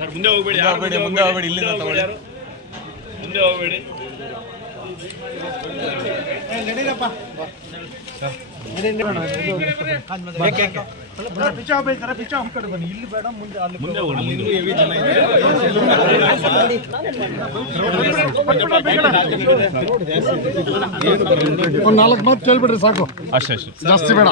Sir ಮುಂದೆ ಹೋಗಬೇಡಿ ಇಲ್ಲಿಂದ ತಗೊಳ್ಳಿ ಮುಂದೆ ಹೋಗಬೇಡಿ ನಡೀರಪ್ಪ ಸರ್ ಇಲ್ಲಿ ಬೇಡ ಮುಂದೆ ಒಂದು 4 ಮಾತು ಕೇಳ್ಬಿಡ್ರಿ ಸಾಕು ಅಷ್ಟೇ ಜಾಸ್ತಿ ಬೇಡ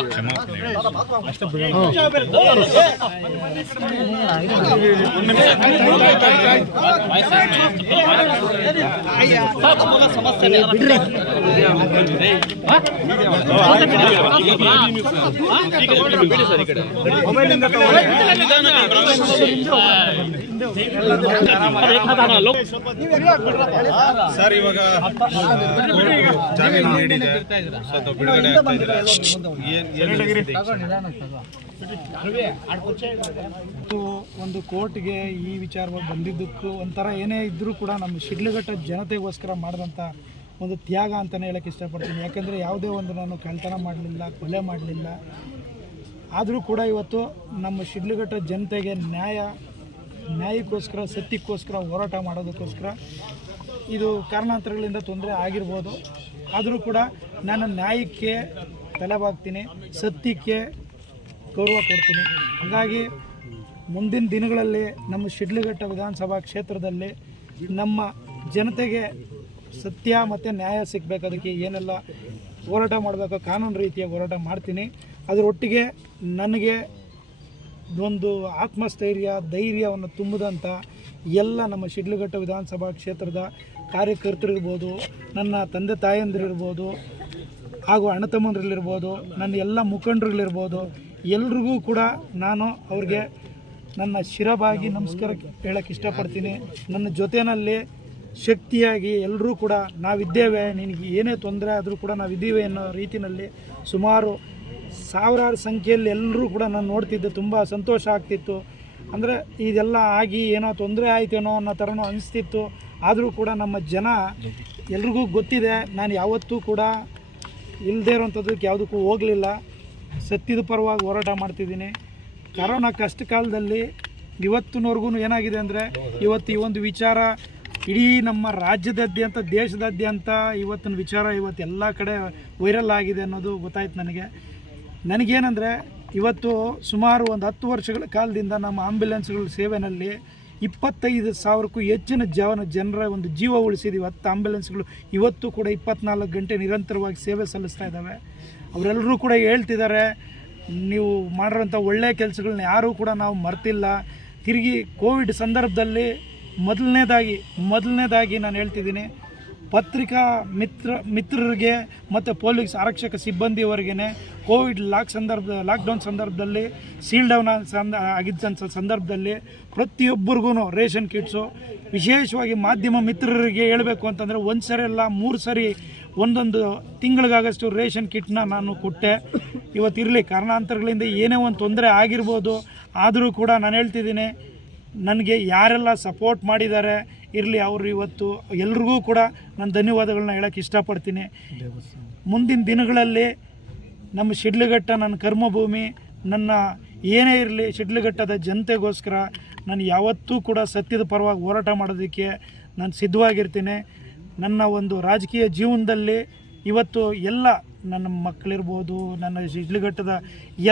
ಸರ್ ಇವಾಗ ಜಾಮೀನು ನೀಡಿದೆ ಸ್ವಲ್ಪ ಬಿಡುಗಡೆ ಆಗ್ತಾ ಇದ್ದೀರಾ ಒಂದು ಕೋರ್ಟ್ಗೆ ಈ ವಿಚಾರವಾಗಿ ಬಂದಿದ್ದಕ್ಕೂ ಒಂಥರ ಏನೇ ಇದ್ದರೂ ಕೂಡ ನಮ್ಮ ಶಿಡ್ಲಘಟ್ಟ ಜನತೆಗೋಸ್ಕರ ಮಾಡಿದಂಥ ಒಂದು ತ್ಯಾಗ ಅಂತಲೇ ಹೇಳೋಕ್ಕೆ ಇಷ್ಟಪಡ್ತೀನಿ. ಯಾಕೆಂದರೆ ಯಾವುದೇ ಒಂದು ನಾನು ಕಳ್ತನ ಮಾಡಲಿಲ್ಲ, ಕೊಲೆ ಮಾಡಲಿಲ್ಲ, ಆದರೂ ಕೂಡ ಇವತ್ತು ನಮ್ಮ ಶಿಡ್ಲಘಟ್ಟ ಜನತೆಗೆ ನ್ಯಾಯಕ್ಕೋಸ್ಕರ ಸತ್ಯಕ್ಕೋಸ್ಕರ ಹೋರಾಟ ಮಾಡೋದಕ್ಕೋಸ್ಕರ ಇದು ಕಾರಣಾಂತರಗಳಿಂದ ತೊಂದರೆ ಆಗಿರ್ಬೋದು. ಆದರೂ ಕೂಡ ನಾನು ನ್ಯಾಯಕ್ಕೆ ತಲೆಬಾಗ್ತೀನಿ, ಸತ್ಯಕ್ಕೆ ಗೌರವ ಕೊಡ್ತೀನಿ. ಹಾಗಾಗಿ ಮುಂದಿನ ದಿನಗಳಲ್ಲಿ ನಮ್ಮ ಶಿಡ್ಲಘಟ್ಟ ವಿಧಾನಸಭಾ ಕ್ಷೇತ್ರದಲ್ಲಿ ನಮ್ಮ ಜನತೆಗೆ ಸತ್ಯ ಮತ್ತು ನ್ಯಾಯ ಸಿಗಬೇಕು, ಅದಕ್ಕೆ ಏನೆಲ್ಲ ಹೋರಾಟ ಮಾಡಬೇಕು ಕಾನೂನು ರೀತಿಯ ಹೋರಾಟ ಮಾಡ್ತೀನಿ. ಅದರೊಟ್ಟಿಗೆ ನನಗೆ ಒಂದು ಆತ್ಮಸ್ಥೈರ್ಯ ಧೈರ್ಯವನ್ನು ತುಂಬಿದಂಥ ಎಲ್ಲ ನಮ್ಮ ಶಿಡ್ಲಘಟ್ಟ ವಿಧಾನಸಭಾ ಕ್ಷೇತ್ರದ ಕಾರ್ಯಕರ್ತರಿರ್ಬೋದು, ನನ್ನ ತಂದೆ ತಾಯಂದಿರಿರ್ಬೋದು, ಹಾಗೂ ಅಣ್ಣ ತಮ್ಮಂದ್ರಲ್ಲಿರ್ಬೋದು, ನನ್ನ ಎಲ್ಲ ಮುಖಂಡರುಗಳಿರ್ಬೋದು, ಎಲ್ರಿಗೂ ಕೂಡ ನಾನು ಅವ್ರಿಗೆ ನನ್ನ ಶಿರಬಾಗಿ ನಮಸ್ಕಾರ ಹೇಳೋಕ್ಕೆ ಇಷ್ಟಪಡ್ತೀನಿ. ನನ್ನ ಜೊತೆಯಲ್ಲಿ ಶಕ್ತಿಯಾಗಿ ಎಲ್ಲರೂ ಕೂಡ ನಾವಿದ್ದೇವೆ, ನಿನಗೆ ಏನೇ ತೊಂದರೆ ಆದರೂ ಕೂಡ ನಾವಿದ್ದೀವಿ ಅನ್ನೋ ರೀತಿಯಲ್ಲಿ ಸುಮಾರು ಸಾವಿರಾರು ಸಂಖ್ಯೆಯಲ್ಲಿ ಎಲ್ಲರೂ ಕೂಡ ನಾನು ನೋಡ್ತಿದ್ದೆ. ತುಂಬ ಸಂತೋಷ ಆಗ್ತಿತ್ತು. ಅಂದರೆ ಇದೆಲ್ಲ ಆಗಿ ಏನೋ ತೊಂದರೆ ಆಯ್ತೇನೋ ಅನ್ನೋ ಥರನೂ ಅನಿಸ್ತಿತ್ತು. ಆದರೂ ಕೂಡ ನಮ್ಮ ಜನ ಎಲ್ರಿಗೂ ಗೊತ್ತಿದೆ, ನಾನು ಯಾವತ್ತೂ ಕೂಡ ಇಲ್ಲದೇ ಇರೋಂಥದ್ದಕ್ಕೆ ಯಾವುದಕ್ಕೂ ಹೋಗಲಿಲ್ಲ, ಸತ್ಯದ ಪರವಾಗಿ ಹೋರಾಟ ಮಾಡ್ತಿದ್ದೀನಿ. ಕರೋನಾ ಕಷ್ಟ ಕಾಲದಲ್ಲಿ ಇವತ್ತಿನವರೆಗೂ ಏನಾಗಿದೆ ಅಂದರೆ ಇವತ್ತು ಈ ಒಂದು ವಿಚಾರ ಇಡೀ ನಮ್ಮ ರಾಜ್ಯದಾದ್ಯಂತ ದೇಶದಾದ್ಯಂತ ಇವತ್ತಿನ ವಿಚಾರ ಇವತ್ತು ಎಲ್ಲ ಕಡೆ ವೈರಲ್ ಆಗಿದೆ ಅನ್ನೋದು ಗೊತ್ತಾಯ್ತು ನನಗೇನೆಂದರೆ ಇವತ್ತು ಸುಮಾರು ಒಂದು 10 ವರ್ಷಗಳ ಕಾಲದಿಂದ ನಮ್ಮ ಆಂಬ್ಯುಲೆನ್ಸ್ಗಳ ಸೇವೆಯಲ್ಲಿ 25,000ಕ್ಕೂ ಹೆಚ್ಚಿನ ಜನರ ಒಂದು ಜೀವ ಉಳಿಸಿದ್ದೀವಿ. 10 ಆಂಬ್ಯುಲೆನ್ಸ್ಗಳು ಇವತ್ತು ಕೂಡ 24 ಗಂಟೆ ನಿರಂತರವಾಗಿ ಸೇವೆ ಸಲ್ಲಿಸ್ತಾ ಇದ್ದಾವೆ. ಅವರೆಲ್ಲರೂ ಕೂಡ ಹೇಳ್ತಿದ್ದಾರೆ, ನೀವು ಮಾಡಿರೋಂಥ ಒಳ್ಳೆಯ ಕೆಲಸಗಳನ್ನ ಯಾರೂ ಕೂಡ ನಾವು ಮರ್ತಿಲ್ಲ. ತಿರುಗಿ ಕೋವಿಡ್ ಸಂದರ್ಭದಲ್ಲಿ ಮೊದಲನೇದಾಗಿ ನಾನು ಹೇಳ್ತಿದ್ದೀನಿ, ಪತ್ರಿಕಾ ಮಿತ್ರರಿಗೆ ಮತ್ತು ಪೊಲೀಸ್ ಆರಕ್ಷಕ ಸಿಬ್ಬಂದಿಯವರೆಗೆ ಕೋವಿಡ್ ಲಾಕ್ಡೌನ್ ಸಂದರ್ಭದಲ್ಲಿ ಸೀಲ್ ಡೌನ್ ಆಗಿದ್ದಂಥ ಸಂದರ್ಭದಲ್ಲಿ ಪ್ರತಿಯೊಬ್ಬರಿಗೂ ರೇಷನ್ ಕಿಟ್ಸು, ವಿಶೇಷವಾಗಿ ಮಾಧ್ಯಮ ಮಿತ್ರರಿಗೆ ಹೇಳಬೇಕು ಅಂತಂದರೆ 1 ಸರಿ ಅಲ್ಲ 3 ಸರಿ ಒಂದೊಂದು ತಿಂಗಳಿಗಾಗಷ್ಟು ರೇಷನ್ ಕಿಟ್ನ ನಾನು ಕೊಟ್ಟೆ. ಇವತ್ತಿರಲಿ ಕಾರಣಾಂತರಗಳಿಂದ ಏನೇ ಒಂದು ತೊಂದರೆ ಆಗಿರ್ಬೋದು, ಆದರೂ ಕೂಡ ನಾನು ಹೇಳ್ತಿದ್ದೀನಿ, ನನಗೆ ಯಾರೆಲ್ಲ ಸಪೋರ್ಟ್ ಮಾಡಿದ್ದಾರೆ ಇರಲಿ, ಅವರು ಇವತ್ತು ಎಲ್ರಿಗೂ ಕೂಡ ನಾನು ಧನ್ಯವಾದಗಳನ್ನ ಹೇಳೋಕ್ಕೆ ಇಷ್ಟಪಡ್ತೀನಿ. ಮುಂದಿನ ದಿನಗಳಲ್ಲಿ ನಮ್ಮ ಶಿಡ್ಲಘಟ್ಟ ನನ್ನ ಕರ್ಮಭೂಮಿ, ನನ್ನ ಏನೇ ಇರಲಿ ಶಿಡ್ಲಘಟ್ಟದ ಜನತೆಗೋಸ್ಕರ ನಾನು ಯಾವತ್ತೂ ಕೂಡ ಸತ್ಯದ ಪರವಾಗಿ ಹೋರಾಟ ಮಾಡೋದಕ್ಕೆ ನಾನು ಸಿದ್ಧವಾಗಿರ್ತೀನಿ. ನನ್ನ ಒಂದು ರಾಜಕೀಯ ಜೀವನದಲ್ಲಿ ಇವತ್ತು ಎಲ್ಲ ನನ್ನ ಮಕ್ಕಳಿರ್ಬೋದು, ನನ್ನ ಶಿಡ್ಲಘಟ್ಟದ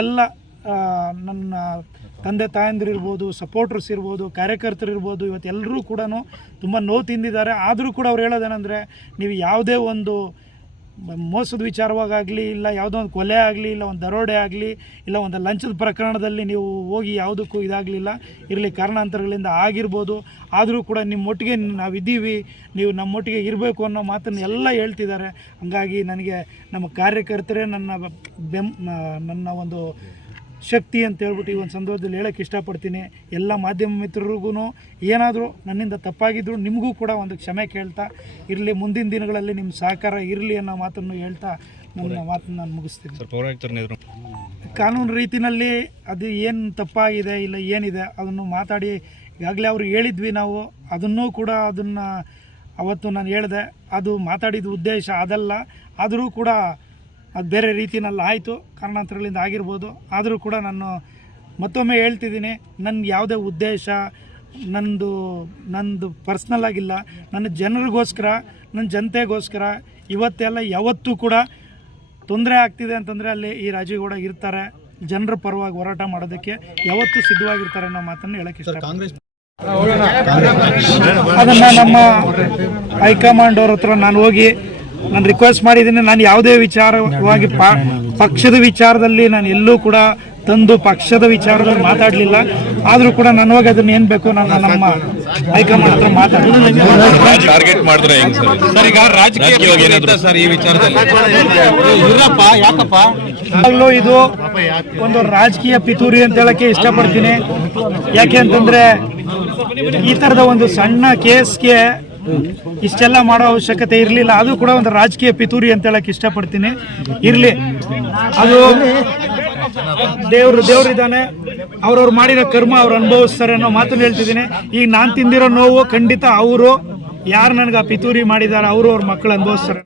ಎಲ್ಲ ನನ್ನ ತಂದೆ ತಾಯಂದಿರಿರ್ಬೋದು, ಸಪೋರ್ಟರ್ಸ್ ಇರ್ಬೋದು, ಕಾರ್ಯಕರ್ತರಿರ್ಬೋದು, ಇವತ್ತು ಎಲ್ಲರೂ ಕೂಡ ತುಂಬ ನೋವು ತಿಂದಿದ್ದಾರೆ. ಆದರೂ ಕೂಡ ಅವ್ರು ಹೇಳೋದೇನೆಂದರೆ, ನೀವು ಯಾವುದೇ ಒಂದು ಮೋಸದ ವಿಚಾರವಾಗಲಿ, ಇಲ್ಲ ಯಾವುದೋ ಒಂದು ಕೊಲೆ ಆಗಲಿ, ಇಲ್ಲ ಒಂದು ದರೋಡೆ ಆಗಲಿ, ಇಲ್ಲ ಒಂದು ಲಂಚದ ಪ್ರಕರಣದಲ್ಲಿ ನೀವು ಹೋಗಿ ಯಾವುದಕ್ಕೂ ಇದಾಗಲಿಲ್ಲ, ಇರಲಿ ಕಾರಣಾಂತರಗಳಿಂದ ಆಗಿರ್ಬೋದು, ಆದರೂ ಕೂಡ ನಿಮ್ಮೊಟ್ಟಿಗೆ ನಾವಿದ್ದೀವಿ, ನೀವು ನಮ್ಮೊಟ್ಟಿಗೆ ಇರಬೇಕು ಅನ್ನೋ ಮಾತನ್ನು ಎಲ್ಲ ಹೇಳ್ತಿದ್ದಾರೆ. ಹಾಗಾಗಿ ನನಗೆ ನಮ್ಮ ಕಾರ್ಯಕರ್ತರೇ ನನ್ನ ಒಂದು ಶಕ್ತಿ ಅಂತ ಹೇಳ್ಬಿಟ್ಟು ಈ ಒಂದು ಸಂದರ್ಭದಲ್ಲಿ ಹೇಳೋಕ್ಕೆ ಇಷ್ಟಪಡ್ತೀನಿ. ಎಲ್ಲ ಮಾಧ್ಯಮ ಮಿತ್ರರಿಗೂ ಏನಾದರೂ ನನ್ನಿಂದ ತಪ್ಪಾಗಿದ್ದರೂ ನಿಮಗೂ ಕೂಡ ಒಂದು ಕ್ಷಮೆ ಕೇಳ್ತಾ ಇರಲಿ, ಮುಂದಿನ ದಿನಗಳಲ್ಲಿ ನಿಮ್ಮ ಸಹಕಾರ ಇರಲಿ ಅನ್ನೋ ಮಾತನ್ನು ಹೇಳ್ತಾ ನನ್ನ ಮಾತನ್ನು ನಾನು ಮುಗಿಸ್ತೀನಿ. ಕಾನೂನು ರೀತಿಯಲ್ಲಿ ಅದು ಏನು ತಪ್ಪಾಗಿದೆ ಇಲ್ಲ ಏನಿದೆ ಅದನ್ನು ಮಾತಾಡಿ ಈಗಾಗಲೇ ಅವ್ರಿಗೆ ಹೇಳಿದ್ವಿ ನಾವು, ಅದನ್ನೂ ಕೂಡ ಅದನ್ನು ಅವತ್ತು ನಾನು ಹೇಳಿದೆ, ಅದು ಮಾತಾಡಿದ ಉದ್ದೇಶ ಅದಲ್ಲ. ಆದರೂ ಕೂಡ ಅದು ಬೇರೆ ರೀತಿಯಲ್ಲಿ ಆಯಿತು, ಕಾರಣಾಂತರಗಳಿಂದ ಆಗಿರ್ಬೋದು. ಆದರೂ ಕೂಡ ನಾನು ಮತ್ತೊಮ್ಮೆ ಹೇಳ್ತಿದ್ದೀನಿ, ನನಗೆ ಯಾವುದೇ ಉದ್ದೇಶ ನಂದು ಪರ್ಸ್ನಲ್ ಆಗಿಲ್ಲ, ನನ್ನ ಜನರಿಗೋಸ್ಕರ, ನನ್ನ ಜನತೆಗೋಸ್ಕರ ಇವತ್ತೆಲ್ಲ ಯಾವತ್ತೂ ಕೂಡ ತೊಂದರೆ ಆಗ್ತಿದೆ ಅಂತಂದರೆ ಅಲ್ಲಿ ಈ ರಾಜೇಗೌಡ ಇರ್ತಾರೆ. ಜನರ ಪರವಾಗಿ ಹೋರಾಟ ಮಾಡೋದಕ್ಕೆ ಯಾವತ್ತೂ ಸಿದ್ಧವಾಗಿರ್ತಾರೆ ಅನ್ನೋ ಮಾತನ್ನು ಹೇಳಕ್ಕೆ ಇಷ್ಟಪಡ್ತೀನಿ. ಅದನ್ನು ನಮ್ಮ ಹೈಕಮಾಂಡ್ ಅವ್ರ ಹತ್ರ ನಾನು ಹೋಗಿ ನಾನು ರಿಕ್ವೆಸ್ಟ್ ಮಾಡಿದ್ದೀನಿ. ನಾನು ಯಾವುದೇ ವಿಚಾರವಾಗಿ ಪಕ್ಷದ ವಿಚಾರದಲ್ಲಿ ನಾನು ಎಲ್ಲೂ ಕೂಡ ತಂದು ಪಕ್ಷದ ವಿಚಾರದಲ್ಲಿ ಮಾತಾಡಲಿಲ್ಲ. ಆದರೂ ಕೂಡ ನಾನು ಹೋಗಿ ಅದನ್ನ ಏನು ಬೇಕು ನಾನು ನಮ್ಮ ಹೈಕಮಾಂಡ್ ಹತ್ರ ಮಾತಾಡ್ತೀನಿ. ಟಾರ್ಗೆಟ್ ಮಾಡಿದ್ರೆ ಹೆಂಗ್ ಸರ್? ಈಗ ರಾಜಕೀಯವಾಗಿ ಏನಾದ್ರು ಸರ್ ಈ ವಿಚಾರದಲ್ಲಿ ಇರಪ್ಪ ಯಾಕಪ್ಪ ಈಗಲೂ ಇದು ಒಂದು ರಾಜಕೀಯ ಪಿತೂರಿ ಅಂತ ಹೇಳಕ್ಕೆ ಇಷ್ಟಪಡ್ತೀನಿ. ಯಾಕೆ ಅಂತಂದ್ರೆ ಈ ಥರದ ಒಂದು ಸಣ್ಣ ಕೇಸ್ಗೆ ಇಷ್ಟೆಲ್ಲ ಮಾಡೋ ಅವಶ್ಯಕತೆ ಇರಲಿಲ್ಲ. ಅದು ಕೂಡ ಒಂದು ರಾಜಕೀಯ ಪಿತೂರಿ ಅಂತ ಹೇಳಕ್ಕೆ ಇಷ್ಟಪಡ್ತೀನಿ. ಇರಲಿ, ಅದು ದೇವ್ರಿದ್ದಾನೆ, ಅವ್ರವ್ರು ಮಾಡಿರೋ ಕರ್ಮ ಅವ್ರು ಅನುಭವಿಸ್ತಾರೆ ಅನ್ನೋ ಮಾತನ್ನು ಹೇಳ್ತಿದ್ದೀನಿ. ಈಗ ನಾನು ತಿಂದಿರೋ ನೋವು ಖಂಡಿತ ಅವರು ಯಾರು ನನಗೆ ಆ ಪಿತೂರಿ ಮಾಡಿದ್ದಾರೆ ಅವರು ಅವ್ರ ಮಕ್ಕಳು ಅನುಭವಿಸ್ತಾರೆ.